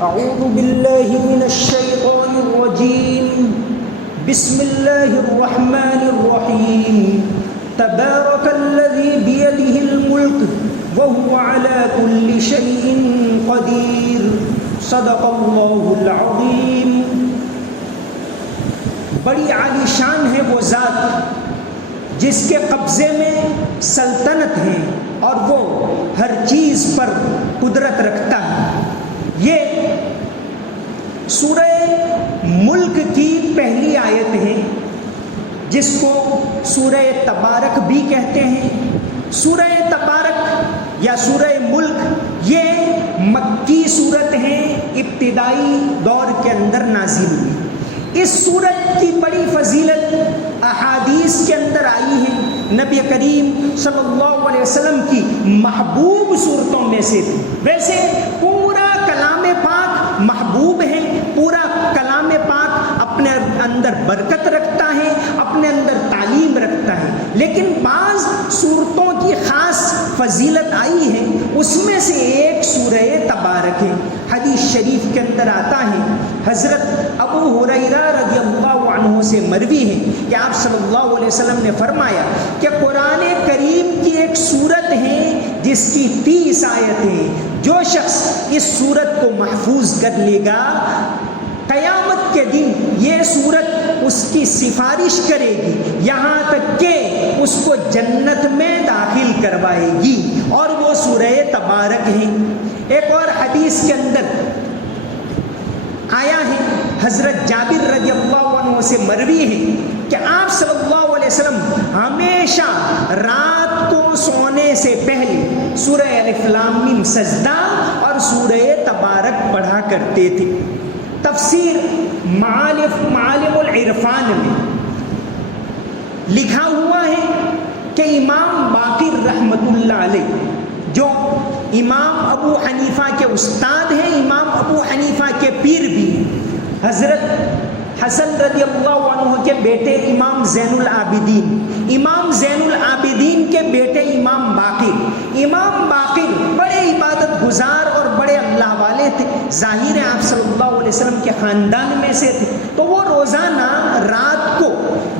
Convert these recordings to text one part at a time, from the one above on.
أعوذ بالله من الشيطان الرجيم بسم الله الرحمن الرحيم تبارك الذي بيده الملك وهو على كل شيء قدير صدق الله العظيم۔ بڑی عالی شان ہے وہ ذات جس کے قبضے میں سلطنت ہے اور وہ ہر چیز پر قدرت رکھتا ہے۔ یہ سورہ ملک کی پہلی آیت ہے جس کو سورہ تبارک بھی کہتے ہیں۔ سورہ تبارک یا سورہ ملک یہ مکی صورت ہے، ابتدائی دور کے اندر نازل ہوئی۔ اس صورت کی بڑی فضیلت احادیث کے اندر آئی ہے، نبی کریم صلی اللہ علیہ وسلم کی محبوب صورتوں میں سے تھی۔ ویسے پورا کلام پاک محبوب ہے، پورا کلام پاک اپنے اندر برکت رکھتا ہے، اپنے اندر تعلیم رکھتا ہے، لیکن بعض صورتوں کی خاص فضیلت آئی ہے، اس میں سے ایک سورہ تبارک ہے۔ حدیث شریف کے اندر آتا ہے، حضرت ابو ہریرہ رضی اللہ عنہ سے مروی ہے کہ آپ صلی اللہ علیہ وسلم نے فرمایا کہ قرآن کریم کی ایک صورت ہے جس کی 30 آیتیں، جو شخص اس صورت کو محفوظ کر لے گا قیامت کے دن یہ صورت اس کی سفارش کرے گی، یہاں تک کہ اس کو جنت میں داخل کروائے گی، اور وہ سورہ تبارک ہے۔ ایک اور حدیث کے اندر آیا ہے، حضرت جابر رضی اللہ عنہ سے مروی ہے کہ آپ صلی اللہ علیہ وسلم ہمیشہ رات کو سونے سے پہلے سورہ الف لام میم سجدہ اور سورہ تبارک پڑھا کرتے تھے۔ تفسیر معالم العرفان میں لکھا ہوا ہے کہ امام باقر رحمۃ اللہ علیہ، جو امام ابو حنیفہ کے استاد ہیں، امام ابو حنیفہ کے پیر بھی ہیں، حضرت حسن رضی اللہ عنہ کے بیٹے امام زین العابدین، امام زین العابدین کے بیٹے امام باقر بڑے عبادت گزار اور بڑے اللہ والے تھے، ظاہر ہے آپ صلی اللہ علیہ وسلم کے خاندان میں سے تھے، تو وہ روزانہ رات کو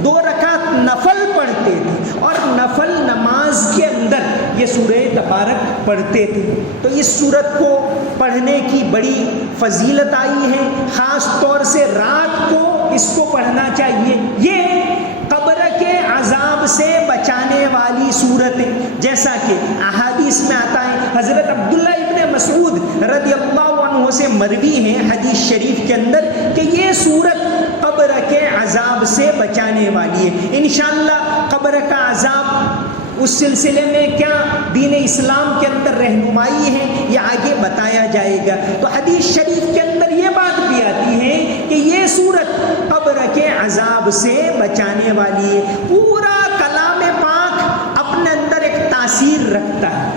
2 رکعت نفل پڑھتے تھے اور نفل نماز کے اندر یہ سورہ تبارک پڑھتے تھے۔ تو اس سورت کو پڑھنے کی بڑی فضیلت آئی ہے، خاص طور سے رات کو اس کو پڑھنا چاہیے۔ یہ قبر کے عذاب سے بچانے والی صورت ہے، جیسا کہ احادیث میں آتا ہے، حضرت عبداللہ ابن مسعود رضی اللہ عنہ سے مروی ہے حدیث شریف کے اندر کہ یہ صورت قبر کے عذاب سے بچانے والی ہے۔ انشاءاللہ قبر کا عذاب اس سلسلے میں کیا دین اسلام کے اندر رہنمائی ہے یہ آگے بتایا جائے گا۔ تو حدیث شریف کے اندر یہ بات بھی آتی ہے کہ یہ صورت قبر کے عذاب سے بچانے والی ہے۔ پورا کلام پاک اپنے اندر ایک تاثیر رکھتا ہے۔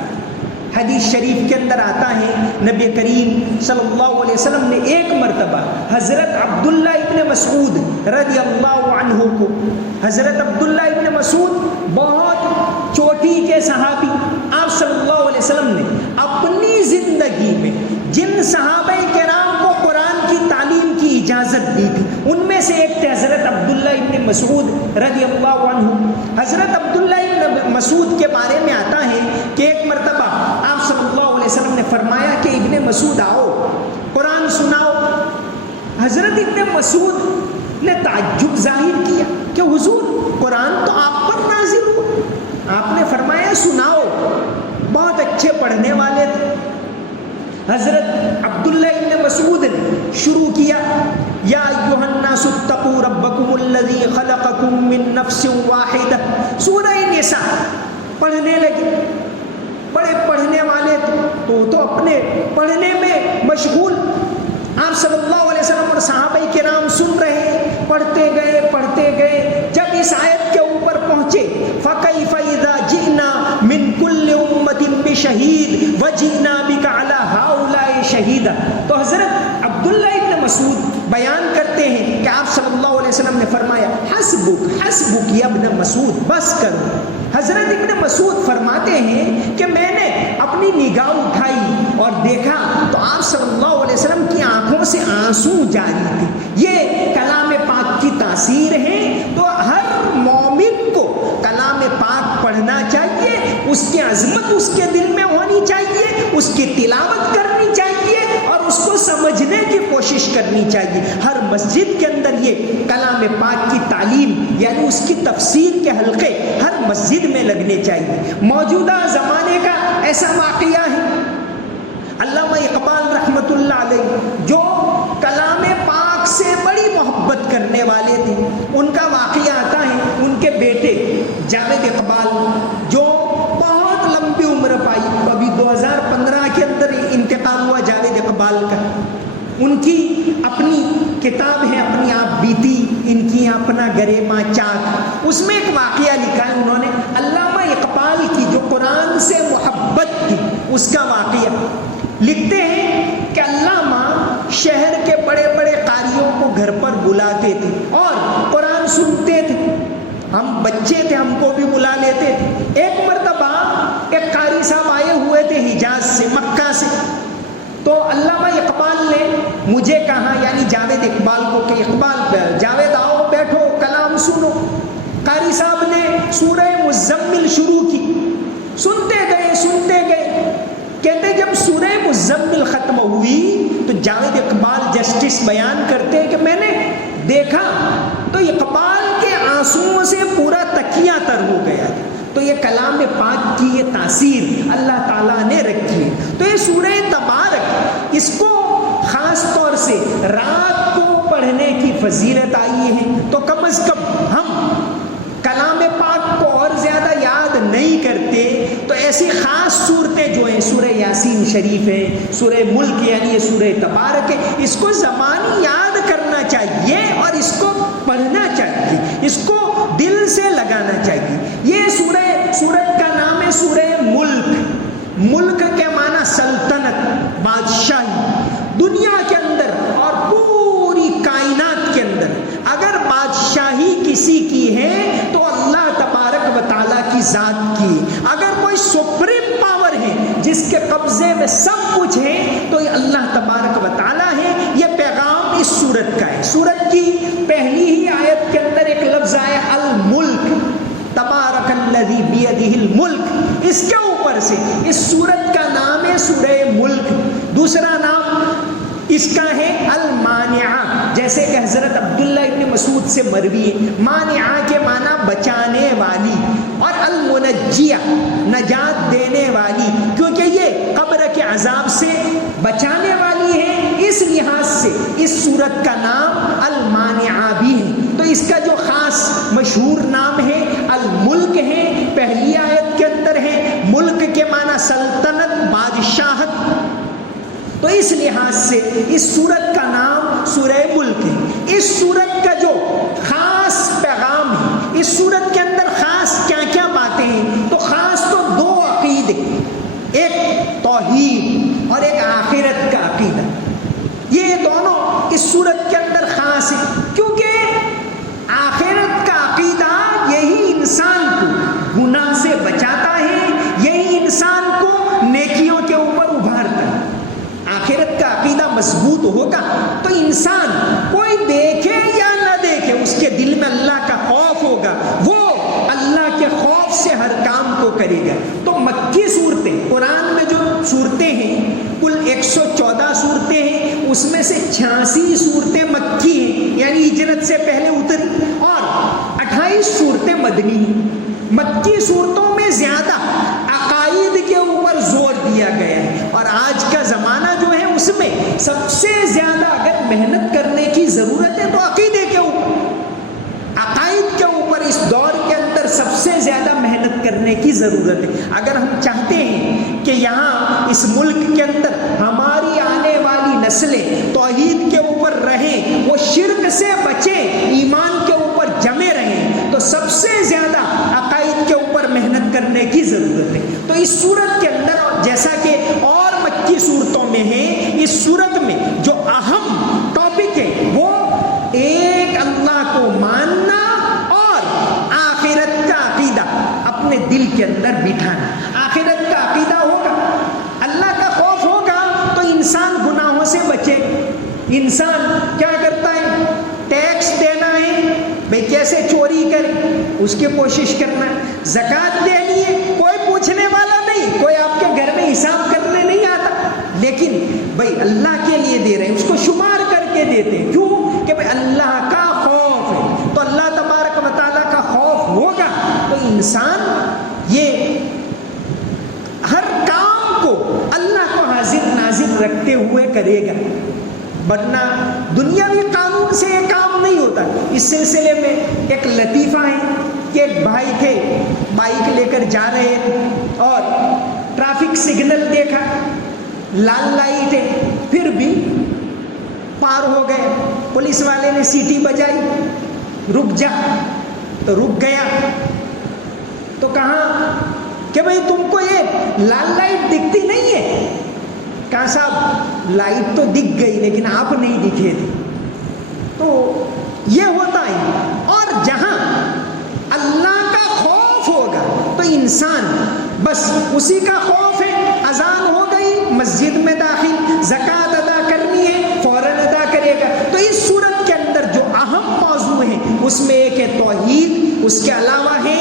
حدیث شریف کے اندر آتا ہے، نبی کریم صلی اللہ علیہ وسلم نے ایک مرتبہ حضرت عبداللہ ابن مسعود رضی اللہ عنہ کو، حضرت عبداللہ ابن مسعود بہت چوٹی کے صحابی، آپ صلی اللہ علیہ وسلم نے اپنی زندگی میں جن صحابہ کرام کو قرآن کی تعلیم کی اجازت دی تھی ان میں سے ایک تھے حضرت عبداللہ ابن مسعود رضی اللہ عنہ۔ حضرت عبداللہ ابن مسعود کے بارے میں آتا ہے کہ ایک مرتبہ آپ صلی اللہ علیہ وسلم نے فرمایا کہ ابن مسعود آؤ قرآن سناؤ۔ حضرت ابن مسعود نے تعجب ظاہر کیا کہ حضور قرآن تو آپ پر نازل ہوا، آپ نے فرمایا سناؤ، بہت اچھے پڑھنے والے تھے۔ حضرت عبداللہ ابن مسعود نے شروع کیا، یا ایھا الناس اتقوا ربکم الذی خلقکم من نفس واحدہ، سورہ نساء پڑھنے لگے۔ بڑے پڑھنے والے تھے تو اپنے پڑھنے میں مشغول، آپ صلی اللہ علیہ وسلم اور صحابہ کرام سن رہے، پڑھتے گئے، جب اس آیت کے اوپر پہنچے فَكَيْفَ إِذَا جِئْنَا مِنْ كُلِّ أُمَّةٍ بِشَهِيدٍ وَجِئْنَا بِكَ عَلَى هَؤُلَاءِ شَهِيدًا۔ تو حضرت عبداللہ ابن مسعود بیان کرتے ہیں کہ آپ صلی اللہ علیہ وسلم نے فرمایا حسبک یا ابن مسعود، بس کرو۔ حضرت ابن مسعود فرماتے ہیں کہ میں نے اپنی نگاہ اٹھائی اور دیکھا تو آپ صلی اللہ علیہ وسلم کی سے آنسو جاری تھے. یہ کلام پاک کی تاثیر ہے. تو ہر مومن کو کلام پاک پڑھنا چاہیے, اس کی عظمت اس کے دل میں ہونی چاہیے, اس کی تلاوت کرنی چاہیے اور اس کو سمجھنے کی کوشش کرنی چاہیے. ہر مسجد کے اندر یہ کلام پاک کی تعلیم یعنی اس کی تفسیر کے حلقے ہر مسجد میں لگنے چاہیے. موجودہ زمانے کا ایسا واقعہ ہے, علامہ اقبال رحمۃ اللہ علیہ جو کلام پاک سے بڑی محبت کرنے والے تھے, ان کا واقعہ آتا ہے. ان کے بیٹے جاوید اقبال جو بہت لمبی عمر پائی, ابھی 2015 کے اندر انتقال ہوا جاوید اقبال کا. ان کی اپنی کتاب ہے اپنی آپ بیتی, ان کی اپنا گریما چاک, اس میں ایک واقعہ لکھا ہے انہوں نے. علامہ اقبال کی جو قرآن سے محبت تھی اس کا واقعہ لکھتے ہیں کہ علامہ شہر کے بڑے بڑے قاریوں کو گھر پر بلاتے تھے اور قرآن سنتے تھے. ہم بچے تھے, ہم کو بھی بلا لیتے تھے. ایک مرتبہ ایک قاری صاحب آئے ہوئے تھے حجاز سے, مکہ سے. تو علامہ اقبال نے مجھے کہا, یعنی جاوید اقبال کو, کہ اقبال جاوید آؤ بیٹھو کلام سنو. قاری صاحب نے سورہ مزمل شروع کی, سنتے گئے. کہتے جب سورہ مزمل ختم ہوئی تو جاوید اقبال جسٹس بیان کرتے ہیں کہ میں نے دیکھا تو اقبال کے آنسوؤں سے پورا تکیہ تر ہو گیا. تو یہ کلام پاک کی یہ تاثیر اللہ تعالیٰ نے رکھی ہے. تو یہ سورہ تبارک, اس کو خاص طور سے رات کو پڑھنے کی فضیلت آئی ہے. تو کم از کم ہم کلام پاک کو اور زیادہ یاد نہیں کرتے تو ایسی خاص صورتیں جو ہیں, سورہ یاسین شریف ہے, سورہ ملک یعنی یہ سورہ تبارک ہے, اس کو زبانی یاد کرنا چاہیے اور اس کو پڑھنا چاہیے, اس کو دل سے لگانا چاہیے. یہ سورت کا نام ہے سورہ ملک. ملک کے معنی سلطنت, بادشاہی. دنیا کے اندر اور پوری کائنات کے اندر اگر بادشاہی کسی کی ہے تو اللہ تبارک و تعالیٰ کی ذات کی. اگر کوئی سپریم پاور ہے جس کے قبضے میں سب کچھ ہے تو یہ اللہ تبارک و تعالیٰ ہے. یہ پیغام اس سورت کا ہے. سورت کی پہلی ہی آیت کے اندر ایک لفظ آیا الملک, تبارک الذی بیدہ الملک. اس کے اوپر سے اس سورت کا نام ہے سورہ ملک. دوسرا نام اس کا ہے المانعہ, جیسے کہ حضرت عبداللہ ابن مسعود سے مروی ہے. مانعہ کے معنی بچانے والی, اور المنجیہ نجات دینے والی, کیونکہ یہ قبر کے عذاب سے بچانے والی ہے. اس لحاظ سے اس سورت کا نام المانعہ بھی ہے. تو اس کا جو خاص مشہور نام ہے الملک ہے. پہلی آیت کے اندر ہے ملک کے معنی سلطنت, بادشاہت. تو اس لحاظ سے اس سورت کا نام سورہ ملک ہے. اس سورت کا جو خاص پیغام ہے, اس سورت کے اندر خاص کیا کیا باتیں ہیں, تو خاص تو دو عقیدے, ایک توحید اور ایک آخرت کا عقیدہ. یہ دونوں اس سورت کے اندر خاص ہے, کیونکہ آخرت کا عقیدہ یہی انسان کو گناہ سے بچاتا ہے, یہی انسان کو نیکیوں کے اوپر ابھارتا ہے. آخرت کا عقیدہ مضبوط ہوگا تو انسان کوئی دیکھے یا نہ دیکھے اس کے دل میں اللہ کا خوف ہوگا, وہ اللہ کے خوف سے ہر کام کو کرے گا. تو مکی صورتیں, قرآن میں جو صورتیں ہیں کل 114 صورتیں ہیں, اس میں سے 86 صورتیں مکی ہیں یعنی ہجرت سے پہلے اتری, اور 28 صورتیں مدنی ہیں. مکی صورتوں میں زیادہ عقائد کے اوپر زور دیا گیا ہے, اور آج کا زمانہ جو ہے اس میں سب سے زیادہ اگر محنت کرنے کی ضرورت ہے تو عقیدے کے اوپر, عقائد کے اوپر اس دور کے اندر سب سے زیادہ محنت کرنے کی ضرورت ہے. اگر ہم چاہتے ہیں کہ یہاں اس ملک کے اندر ہماری آنے والی نسلیں توحید کے اوپر رہیں, وہ شرک سے بچیں, ایمان کے اوپر جمے رہیں, تو سب سے زیادہ عقائد کے اوپر محنت کرنے کی ضرورت ہے. تو اس صورت کے اندر جیسا کہ اور مکی صورتوں میں ہے, اس صورت میں جو اہم ٹاپک ہے وہ ایک اللہ کو ماننا اور آخرت کا عقیدہ اپنے دل کے اندر بٹھانا. آخرت کا عقیدہ ہوگا, اللہ کا خوف ہوگا تو انسان گناہوں سے بچے, انسان کیا کرتا ہے؟ ٹیکس دینا ہے، بھئی کیسے چوری کرے اس کی کوشش کرنا ہے، زکوٰۃ دینی ہے، کوئی پوچھنے والا نہیں، کوئی آپ کے گھر میں حساب کرنے نہیں آتا، لیکن بھئی اللہ کے لیے دے رہے ہیں، اس کو شمار کر کے دیتے ہیں، کیوں کہ بھئی اللہ کا خوف ہے، تو اللہ تبارک و تعالیٰ کا خوف ہوگا تو انسان یہ ہر کام کو اللہ کو حاضر ناظر رکھتے ہوئے کرے گا، ورنہ دنیاوی قانون سے یہ کام نہیں ہوتا۔ اس سلسلے میں ایک لطیفہ ہے کہ ایک بھائی تھے، بائک لے کر جا رہے تھے اور ٹریفک سگنل دیکھا، لال لائٹ ہے، پھر بھی پار ہو گئے، پولیس والے نے سیٹی بجائی، رک جا، تو رک گیا، تو کہا کہ بھئی تم کو یہ لال لائٹ دکھتی نہیں ہے؟ کہا صاحب لائٹ تو دکھ گئی لیکن آپ نہیں دکھے تھے۔ تو یہ ہوتا ہے، اور جہاں اللہ کا خوف ہوگا تو انسان بس اسی کا خوف ہے، اذان ہو گئی مسجد میں داخل، زکوٰۃ ادا کرنی ہے فوراً ادا کرے گا۔ تو اس صورت کے اندر جو اہم موضوع ہیں اس میں ایک ہے توحید، اس کے علاوہ ہے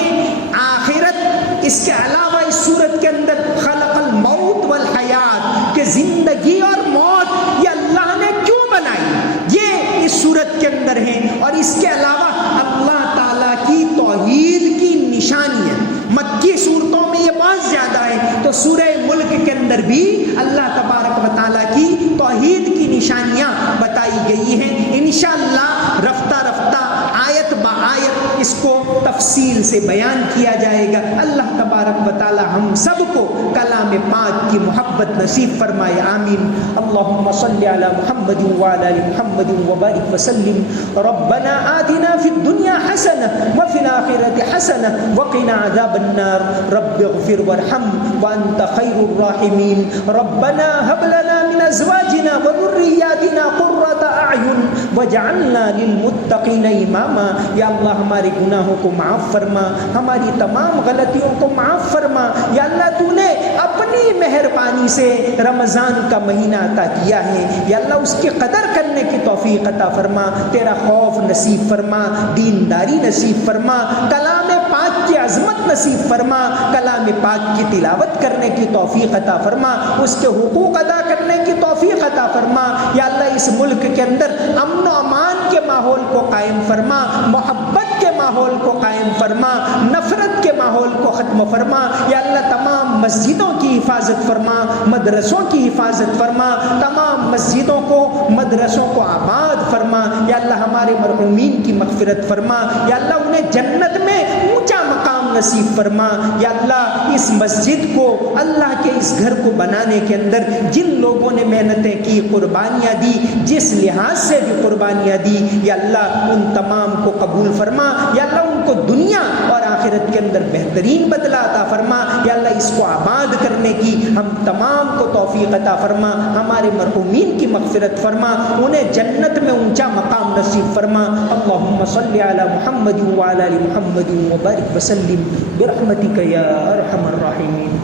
آخرت، اس کے علاوہ اس صورت کے اندر خلق الموت والحیات، کہ زندگی اور موت یہ اللہ نے کیوں بنائی، یہ اس صورت کے اندر ہے، اور اس کے علاوہ اللہ تعالیٰ کی توحید کی نشانیاں مکی صورتوں میں یہ بہت زیادہ ہے، تو سورہ ملک کے اندر بھی اللہ تبارک و تعالیٰ کی توحید کی نشانیاں بتائی گئی ہیں۔ انشاءاللہ رفتہ رفتہ آیت با آیت اس کو تفصیل سے بیان کیا جائے گا۔ اللہ تبارک و تعالی ہم سب کو کلام پاک کی محبت نصیب فرمائے، آمین۔ اللہم صلی علی محمد وعلی آل محمد وبارک وسلم۔ ربنا آتنا فی الدنیا حسنہ وفی الآخرۃ حسنہ وقنا عذاب النار۔ رب اغفر وارحم وانت خیر الراحمین۔ ربنا هب لنا من ازواجنا وذریاتنا قرۃ اعین واجعلنا للمتقین اماما۔ یا اللہ ہمارے گناہوں کو معاف فرما، ہماری تمام غلطیوں کو معاف فرما۔ یا اللہ تو نے اپنی مہربانی سے رمضان کا مہینہ عطا کیا ہے، یا اللہ اس کی قدر کرنے کی توفیق عطا فرما، تیرا خوف نصیب فرما، دینداری نصیب فرما، کلام پاک کی عظمت نصیب فرما، کلام پاک کی تلاوت کرنے کی توفیق عطا فرما، اس کے حقوق ادا کرنے کی توفیق عطا فرما۔ یا اللہ اس ملک کے اندر امن و امان کے ماحول کو قائم فرما، محبت کے ماحول کو قائم فرما، نفرت کے ماحول کو ختم فرما۔ یا اللہ تمام مسجدوں کی حفاظت فرما، مدرسوں کی حفاظت فرما، تمام مسجدوں کو مدرسوں کو آباد فرما۔ یا اللہ ہمارے مرحومین کی مغفرت فرما، یا اللہ انہیں جنت میں اونچا مقام نصیب فرما۔ یا اللہ اس مسجد کو، اللہ کے اس گھر کو بنانے کے اندر جن لوگوں نے محنتیں کی، قربانیاں دی، جس لحاظ سے بھی قربانیاں دی، یا اللہ ان تمام کو قبول فرما۔ یا اللہ ان کو دنیا اور آخرت کے اندر بہترین بدلہ عطا فرما۔ یا اللہ اس کو آباد کرنے کی ہم تمام کو توفیق عطا فرما، ہمارے مرحومین کی مغفرت فرما، انہیں جنت میں اونچا مقام نصیب فرما۔ اللہم صلی علی محمد وعلی آل محمد وبارک وسلم برحمتک یا ارحم الراحمین۔